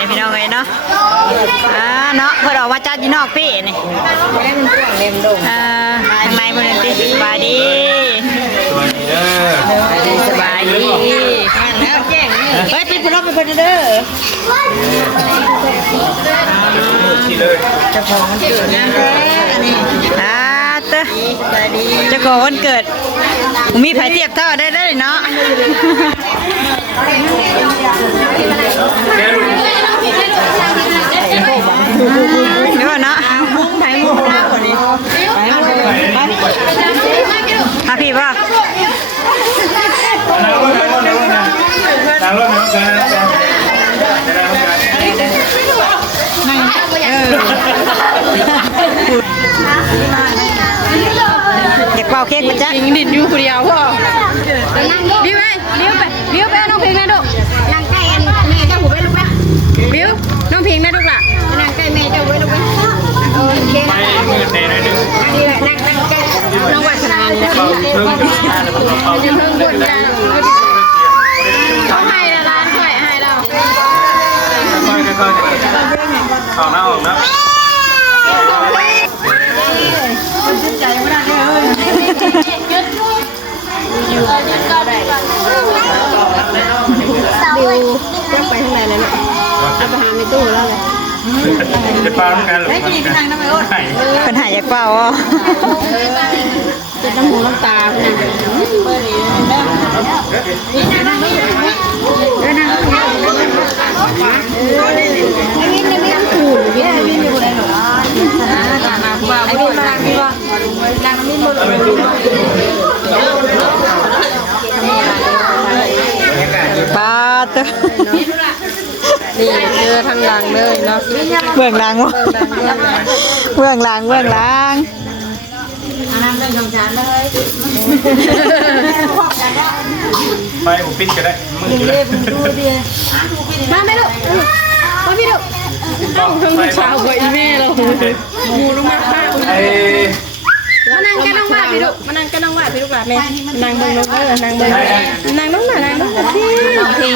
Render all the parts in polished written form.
นี่พี่น้องเลยเนาะเนาะเพิ่นออกมาจัดอยู่นอกพี่นี่ทางในเพิ่นติสบายดีสบายดีเฮ้ยปิดเพิ่นเอาไปเพิ่นเด้อเจ้าของวันเกิดนะเจ้าของวันเกิดมีไผเทียบเท่าได้เนาะเดี๋ยวเนาะมุ้งไทยมุ้งหน้าคนนี้มาพี่ป่ะเด็กเป่าเค้กมันจะยิงดิดอยู่คนเดียวพ่อบิ้วไปบิ้วไปน้องพิงนะลูกนั่งใกล้กันแม่เจ้าหูไปลูกไปบิ้วน้องพิงนะลูกล่ะนั่งใกล้แม่เจ้าไว้ลูกไปโอเคไปมือเตะหน่อยนึงดีเลยนั่งใกล้น้องวัฒนาจะเพิ่งบนกันเขาให้ละร้านค่อยให้เราค่อยออกนะออกนะใจไม่ได้เลยอยู่ก็ได้ดิวต้องไปข้างในเลยเนี่ยจะไปหาในตู้แล้วเลยจะเป่าน้ำกันหรือไม่กินนั่งน้ำไม่อดเป็นหายจากเป่าอ่ะจะน้ำหูน้ำตาเนี่ยปลาตัวนี่เจอทางหลังเลยเนาะเบื้องหลังวะเบื้องหลังน้ำเรื่องของฉันเลยไปผมปิดก็ได้มืออยู่เลยมาไม่ลูกมาพี่ลูกเอ้าทำลูกสาวกับอีแม่เรามูลงมาข้าวมานั่งกันน้องว่าพี่ลูกมานั่งกันน้องว่าพี่ลูกหลานแม่นั่งเบิ่งลูกนั่งเบิ่งนั่งน้องหน่อยนั่งน้องพี่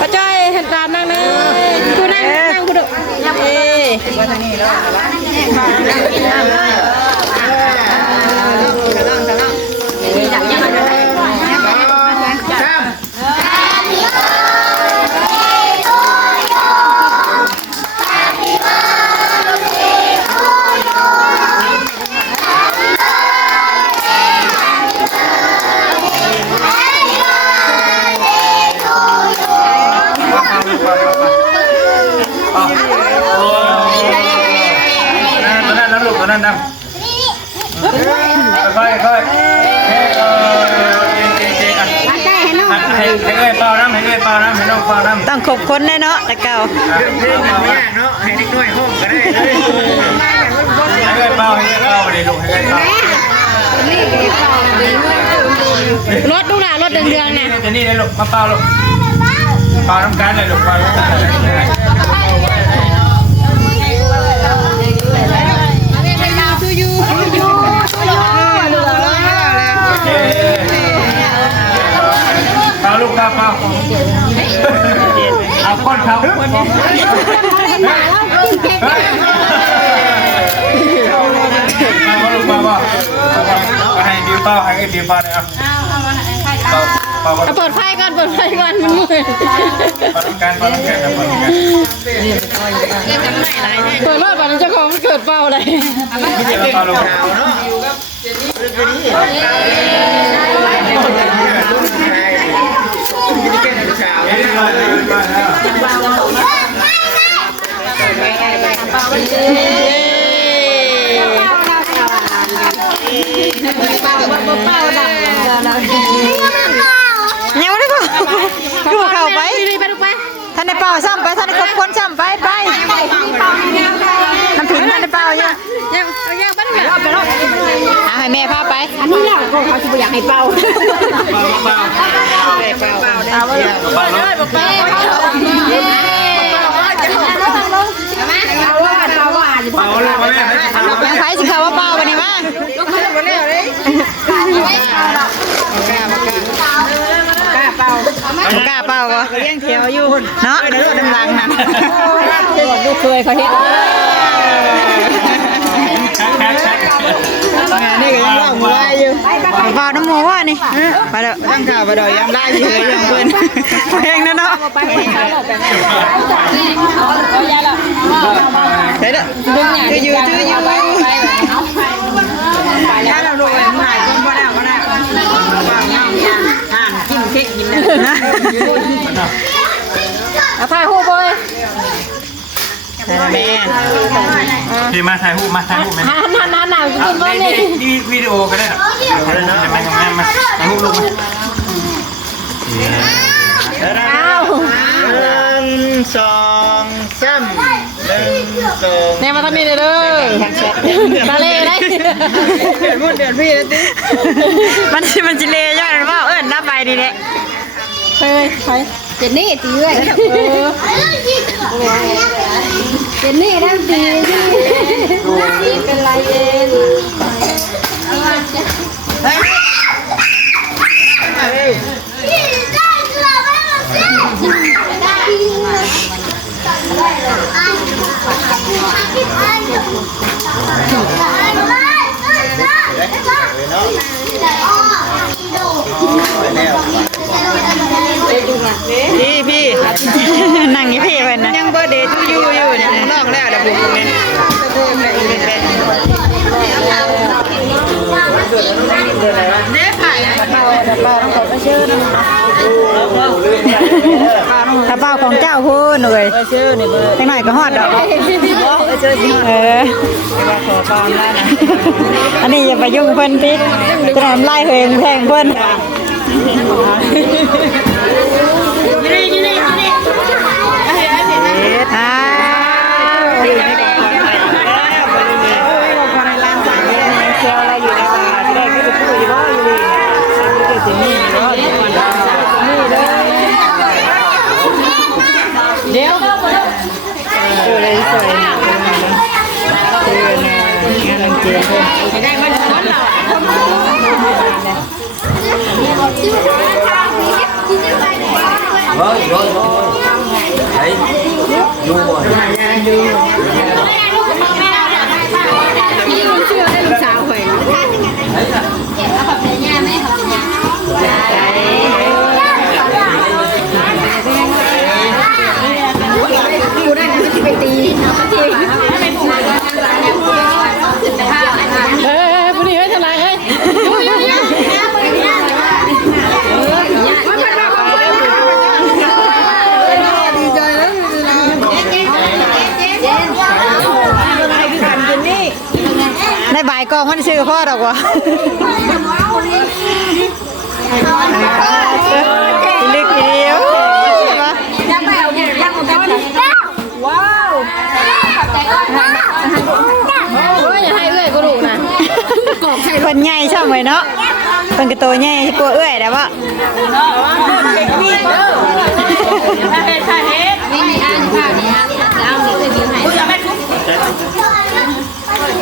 ป้าจ้อยเห็นตานั่งเลยกูนั่งกูดูว่าทางนี้แล้วนั่นค่อยเฮ้ยเป่าน้ำให้น้องเป่าน้ำต้องขบคนแน่เนาะแต่เก่าเรื่องไม่ยากเนาะให้เด็กน้อยห้องก็ได้ให้เป่าไปเลยลูกให้เป่ารถลูกหลานรถเดืองๆน่ะจะนี่เลยลูกมาเป่าลูกเป่าน้ำกันเลยลูกเป่าลูกตาเปล่าเอาก้อนเขาเอาลูกเปล่าให้ดิวเปล่าให้ดิวเปล่าเลยอ่ะเปิดไฟก่อนมันมืดเปิดรถบัตรเจ้าของเกิดเปล่าเลยเปล่าลูกยังไม่ได้เปล่าคือบอกเขาไปท่านในเปล่าซ้ำไปท่านในครบคนซ้ำไปน้ำผิงท่านในเปล่ายังไปให้แม่พาไปอันนี้แหละเขาจะอยากให้เปล่ายังไงสิเขาว่าเปล่ากันนี่มั้งกล้าเปล่า กล้าเป่าบ่เลี้ยงแถวอยู่เนาะเดี๋ยวน้ำลังนั่น ลูกเคยเขาเฮ็ด นี่ก็ยังร้องไห้อยู่เป่าน้ำหมูว่านี่มาเด้อตั้งข่าวมาเด้อยังได้อยู่เลยยังเพิ่นเพลงนั่นเนาะเด้อชื่ออยู่ย่าเราดูหน่อยคนบ่ได้บ่ได้กินเค้กกินนะ เอาถ่ายรูปบ่ แม่ พี่มาถ่ายรูปไหม หันกินบ่นี่ นี่วิดีโอก็ได้หรอมาทำงานมาถ่ายรูปลงมา อ้าว 1 2 3 แน่มาทำนี่เด้อตาเล่ได้ เดือนพี่แล้วติมันจิเลยยอดว่านับไปดีแหละ เคยใครเจนนี่ตีเลยเจนนี่นั่งตีเป็นไรเอง พี่นั่งนี่พี่เพิ่นนะยังเบอร์เดย์ทูยูอยู่เนี่ยน้องแล้วเดี๋ยวผมเนี่ยเนี่ยผ่านเป่าต้องขอไปชื่อนะถ้าเป่าของเจ้าพูดหน่อยชื่อนี่เบอร์ตั้งหน่อยก็ฮอดดอกขอตอนได้นะอันนี้อย่าไปยุ่งเพิ่นพี่จะทำไล่เพลงแพงเพิ่นเดี๋ยวเลยสวยงานลังเกียจได้มันร้อนหรอนี่มันเชื่อได้ลูกสาวข่อยเอาแบบนี้แม่เขาดูได้นะที่ไปตีผู้นี้ให้ทนายให้ดีใจแล้วได้บ่ายกองมันชื่อพ่อดอกวะลึกเดียวว้าวโอ้ยอย่าให้เอื้อยก็ดูนะกอกไข่ คนใหญ่ช่างไว้เนาะเป็นกระโตใหญ่กลัวเอื้อยแต่ว่า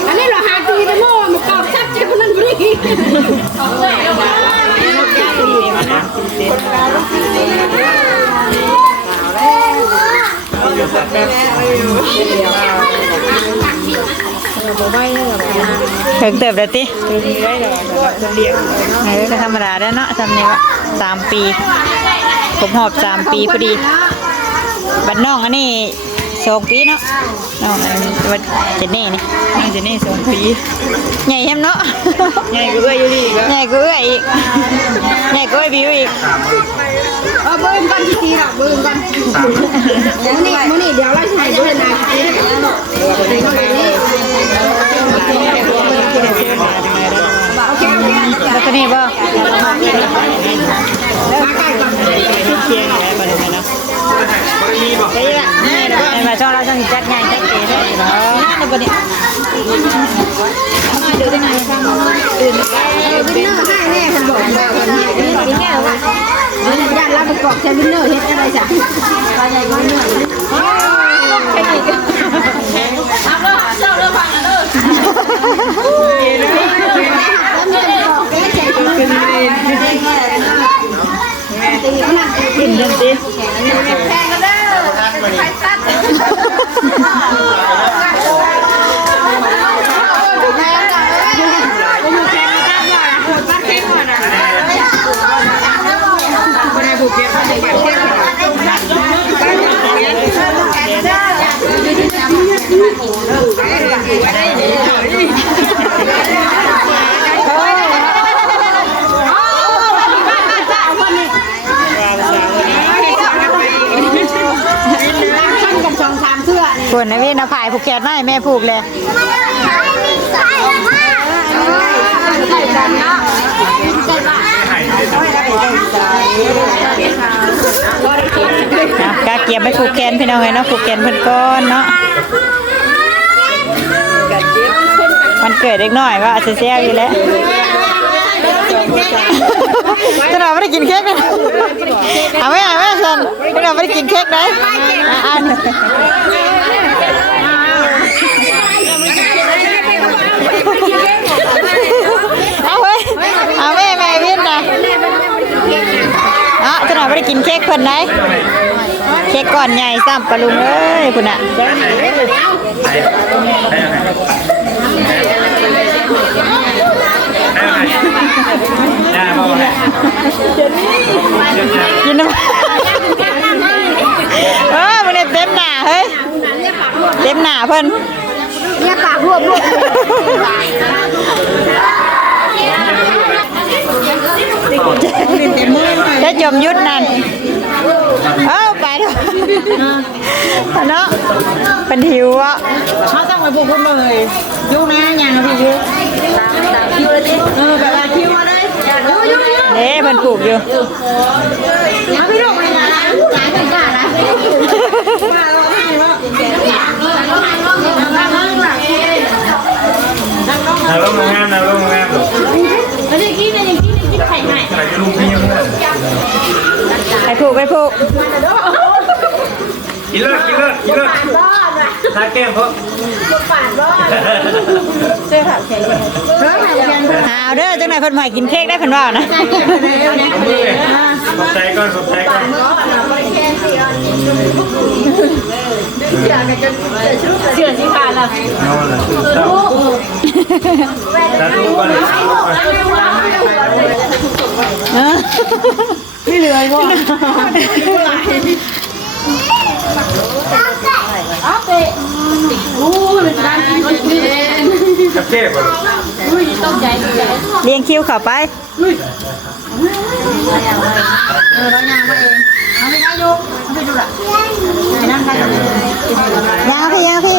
อันนี้เราหาตีไปโม่มากอกชัดเจนคนนั้นคนนี้ถึงเติบได้ติก็ธรรมดาได้เนาะทำนี่ว่า3 ปีผมหอบ3 ปีพอดีบัดน้องอันนี้2 ปีเนาะน้องอันนี้วัดเจนนี่นี่น้องเจนนี่2 ปีใหญ่แฮมเนาะใหญ่กว่าเอื้อยอยู่ดีใหญ่กว่าเอื้อยอีกใหญ่กว่าบิวอีกเบิ้ลกันที่ตีหรอกเบิ้ลกันมื้อนี้เดี๋ยวเราใช้เบิ้ลนะแล้วก็นี่บ่มาใกล้ก่อนเคียงอะไรบ่ได้นะไปละนี่มาช่องเราช่องจัดงานจัดเก๋ได้เนาะนี่บ่นี่ดูได้ไงฟังตื่นวินเนอร์ให้แน่ฉันบอกแล้ววันนี้วินเนอร์ว่าญาติเราประกอบใช้วินเนอร์เฮ็ดอะไรจ้ะปลาใหญ่วินเนอร์แค่นี้ก็ทำแล้วเจ้าเรื่องฟังกันเด้อกิน คนนะพี่นะผายผูกแขนไม่แม่ผูกเลยกาเกียบไปผูกแขนพี่น้องไงเนาะผูกแขนเพิ่นก้อนเนาะมันเกิดเล็กน้อยว่าเสียอยู่แล้วจะเราไม่ได้กินเค้กนะเอาไหมสันเราไม่ได้กินเค้กได้อันเอาแม่วินนะจะเราไม่ได้กินเค้กคนไหนเค้กก่อนใหญ่ซ้ำปลาลุงเอ้ยคุณอะกินน้ำมันเต็มหน้าเฮ้ยเต็มหน้าเพิ่นเนี่ยปากรวบจะจมยุดนั่นไปเถอะเนาะเป็นหิวอ่ะเขาต้องไปปลุกคนเลยยุ่งนะยังพี่ยุ่งแบบว่าคิวมาได้เนี่ยมันปลูกอยู่พี่ลูกไม่ได้นะร้านถึงกานะนาลงงามแล้วนี่กินไข่ไข่จะลุงพี่ยังไงไปผูกกินเลิศทาแก้มเพราะเอาเด้อจังไหนเพิ่นใหม่กินเค้กได้เพิ่นว่านะขอบใจก่อนเชื่อสิค่ะล่ะนอนเลยเช้าตาดูก่อนไม่เหลือพ่อกับเก็บเลี้ยงคิวเข้าไปยาวพี่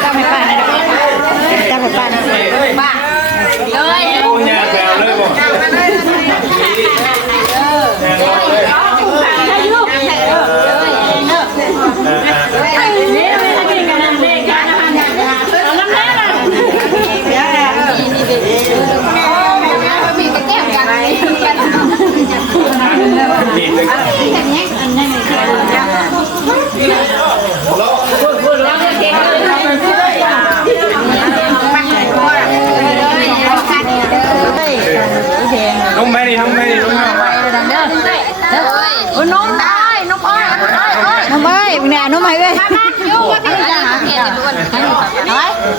จับไปป้าเลยยาแปลเลยบอกน้องไม่ดิน้องได้น้องเนี่ยน้องใหม่เลยยุ่งว่าพี่จะหาเขียนทุกคน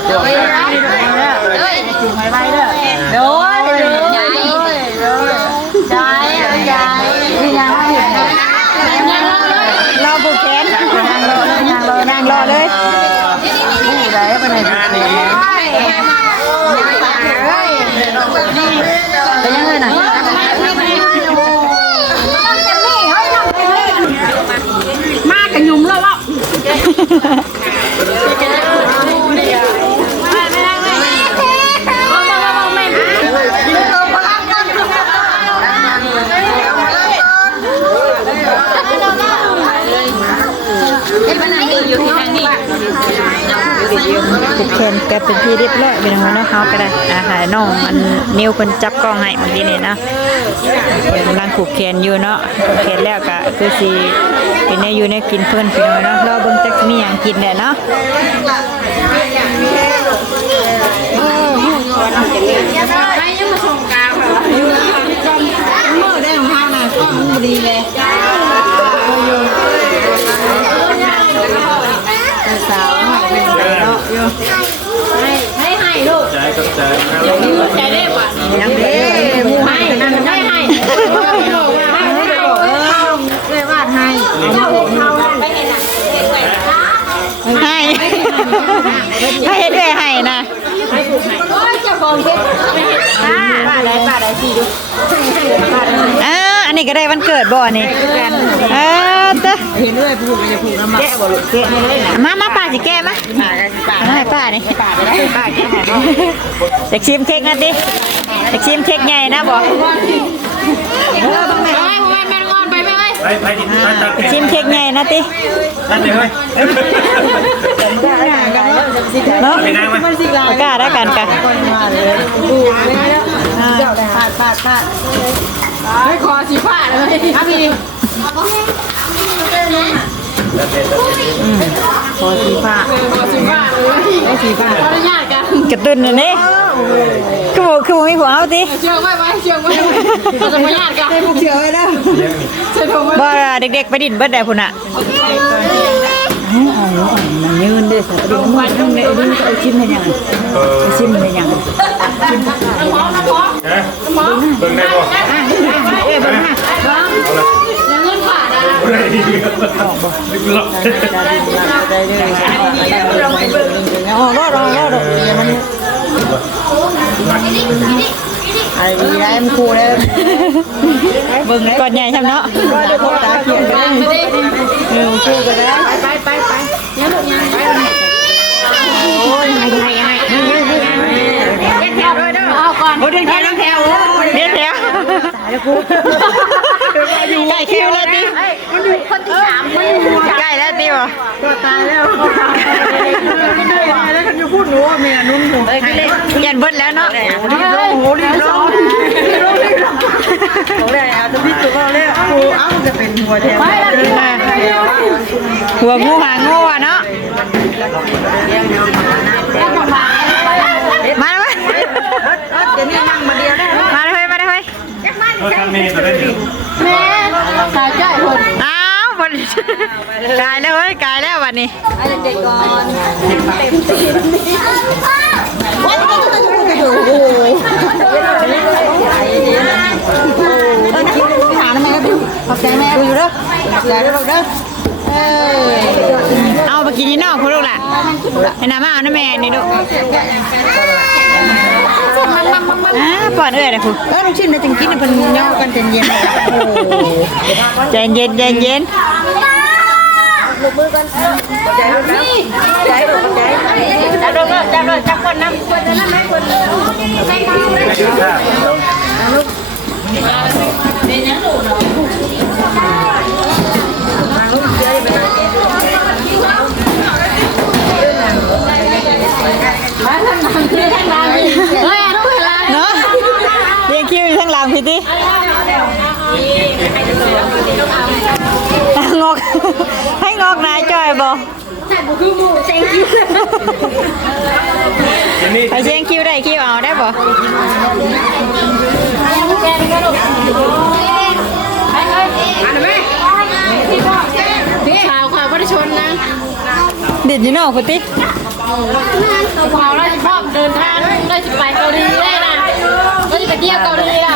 จุ่มไว้เด้อโดยรอบุกแขนนางรอเลยนี่ได้ไปไหนงานนี้เป็นยังไงน่ะมากกันยุ่มแล้วผูกแขนแกเป็นที่เรียบร้อยเป็นหัวน้องเขาก็ได้หาน้องมันนิ้วคนจับกล้องให้เมื่อกี้นี่นะกำลังผูกแขนอยู่เนาะผูกแขนแล้วก็คือสิเป็นในอยู่ในกินเพื่อนพี่น้องเนาะรอเบิ่งจักมีอย่างกินแหละเนาะให้ยังมาส่งกาวค่ะมือได้ของเขาน่ะก็มันดีเลยสาวเนาะให้ลูกใจกับใจใจได้ป่ะยังได้มูให้เลยว่าให้ให้เฮ็ดด้วยให้นะ ของเด็กป้าได้สิดู อันนี้ก็ได้วันเกิดบ่นี่เต้อ เห็นเลยผูกจะผูกน้ำมันแกะบ่ลูกแกะเลยนะ มาป้าสิแก้มา ป้า ให้ป้านี่ ป้าได้ป้าแกะให้บ่ เด็กชิมเค้กนะดิเด็กชิมเค้กใหญ่นะบ่ ไปแม่ก่อนไปเลย ไปดิตัด ชิมเค้กใหญ่นะติ ตัดเลยเฮ้ย เนาะ ไปนั่งไหม กล้าได้กันกะ ป้าไม่คอสีผ้าเลยครับพี่คอสีผ้าเลยได้สีผ้าขออนุญาตกัน กระตุ้นนี่คือมีหัวเอาติ เชื่อไว้ขออนุญาตกันเชื่อไว้แล้วเชื่อไว้ บ่เด็กๆไปดินเบิดได้พุ่นน่ะมันยืนได้สักดิวันนึงเนี่ยดิเอาชิมให้ยังชิมให้ยัง เบิ่งได้บ่ เงินขาดอ่ะ ได้ดีนึกหลอก ไอ้ดีได้มันคูเลย เบิ่งก่อนใหญ่ทำเนาะ ตาเขียนกันคูกันแล้วไปเนี่ยลูกยังโอ้ยให้แถวด้วยเด้อเอาก่อนเดินแถวเดินแถว เดี๋ยวใกล้คิวแล้วติ คนที่สามคน ใกล้แล้วติบ่ ตายแล้วแล้วกันจะพูดหนูว่าเมียนุ่มหนู ยันเบิดแล้วเนาะ รีบร้องของแรกอาจจะพิจารณาแล้วกูเอ้าจะเป็นหัวแถว หัวงูหางงูอ่ะเนาะมาเลย เดี๋ยวนี้นั่งมาเดียวได้ มาเลยมาเลย ทำนี่ตัวได้ดี แม่สายใจคน อ้าววันกายแล้วเฮ้ยกายแล้ววันนี้ เด็กก่อนเต็มตีนถามทำไมครับขอบใจแม่ดูอยู่เด้อขอบใจเด้อเด้อ เอาไปกินที่นอกคุณลูกล่ะให้น้ำมาเอาน้ำแม่นี่ลูกปอดเอ้ยนะคุณ ลูกชิ้นในจังกินเป็นย่อกันเย็นๆ ใจเย็นใจเย็น ลูกมือกันใจลูกใจจับคนน้ำคนนั้นไหมคนไม่มาลูกเป็นยังลูกเนาะลูกเยอะไปมาทางนั้นคือทางนั้นเฮ้ยลูกอะไร เนาะเรียงคิวอยู่ข้างหลังพี่ติงอกให้งอกนายจอยบอก แต่บุคือหมูเซ็งคิว ไปเชียงคิวได้คิวเอาได้บ่ แกนี่ก็ลูกไปเลยมาหน่อยแม่พี่ข่าวบริชนนะ เด็ดอยู่นอกพี่ติ ข่าวเราจะชอบเดินทางเราจะไปเกาหลีได้นะเราจะไปเที่ยวเกาหลีอ่ะ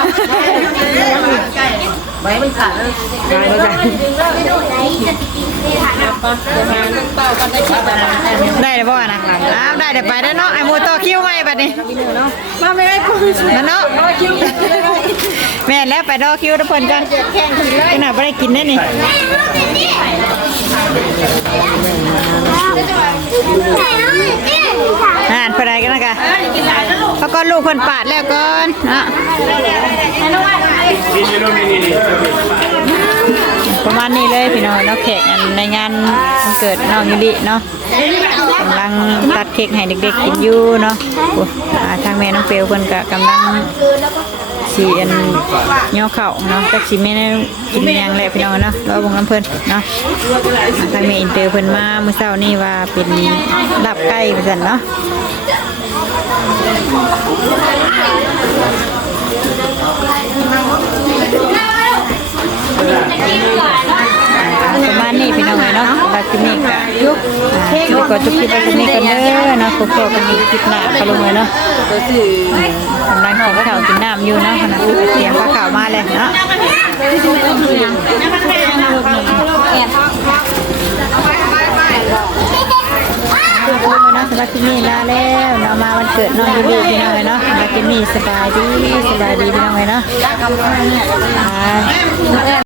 ไว้มันขาดเลยได้เลยบ่นะอ้าวได้เดี๋ยวไปได้เนาะไอ้หมูต่อคิวไหมบัดนี้มาไม่ได้พูดนะเนาะแม่แล้วไปรอคิวทุกคนกันขนาดไม่ได้กินได้นี่พอได้กันนะกะเพราะก็ลูกคนปาดแล้วก่อนนะประมาณนี้เลยพี่น้องเนาะแขกในงานวันเกิดน้องยูริเนาะกำลังตัดเค้กให้เด็กๆกินอยู่เนาะทางแม่น้องเปลวเพิ่นก็กำลังสีอันย่อเข่าเนาะจักสิแม่กินยังแหละพี่น้องเนาะรอวงน้ำเพิ่นเนาะทางแม่อินเตอร์เพิ่นมาเมื่อเช้านี้ว่าเป็นลาบไก่ว่าซั่นเนาะประมาณนี้พี่น้องเนาะแล้วคลิปนี้ก็แล้วก็จุกคลิปไปคลิปนี้กันเด้อเนาะพบกันอีกคลิปหน้าก็ลงเลยเนาะกำลังกินข้าวกินน้ำอยู่เนาะขณะที่เตรียมข้าวข่าวมาเลยเนาะส ำหรับที่นี่ลาแล้วเรามาวันเกิดน้องยูรีพี่น้องเลยเนาะมาที่นี่สบายดีพี่น้องเลยเนาะ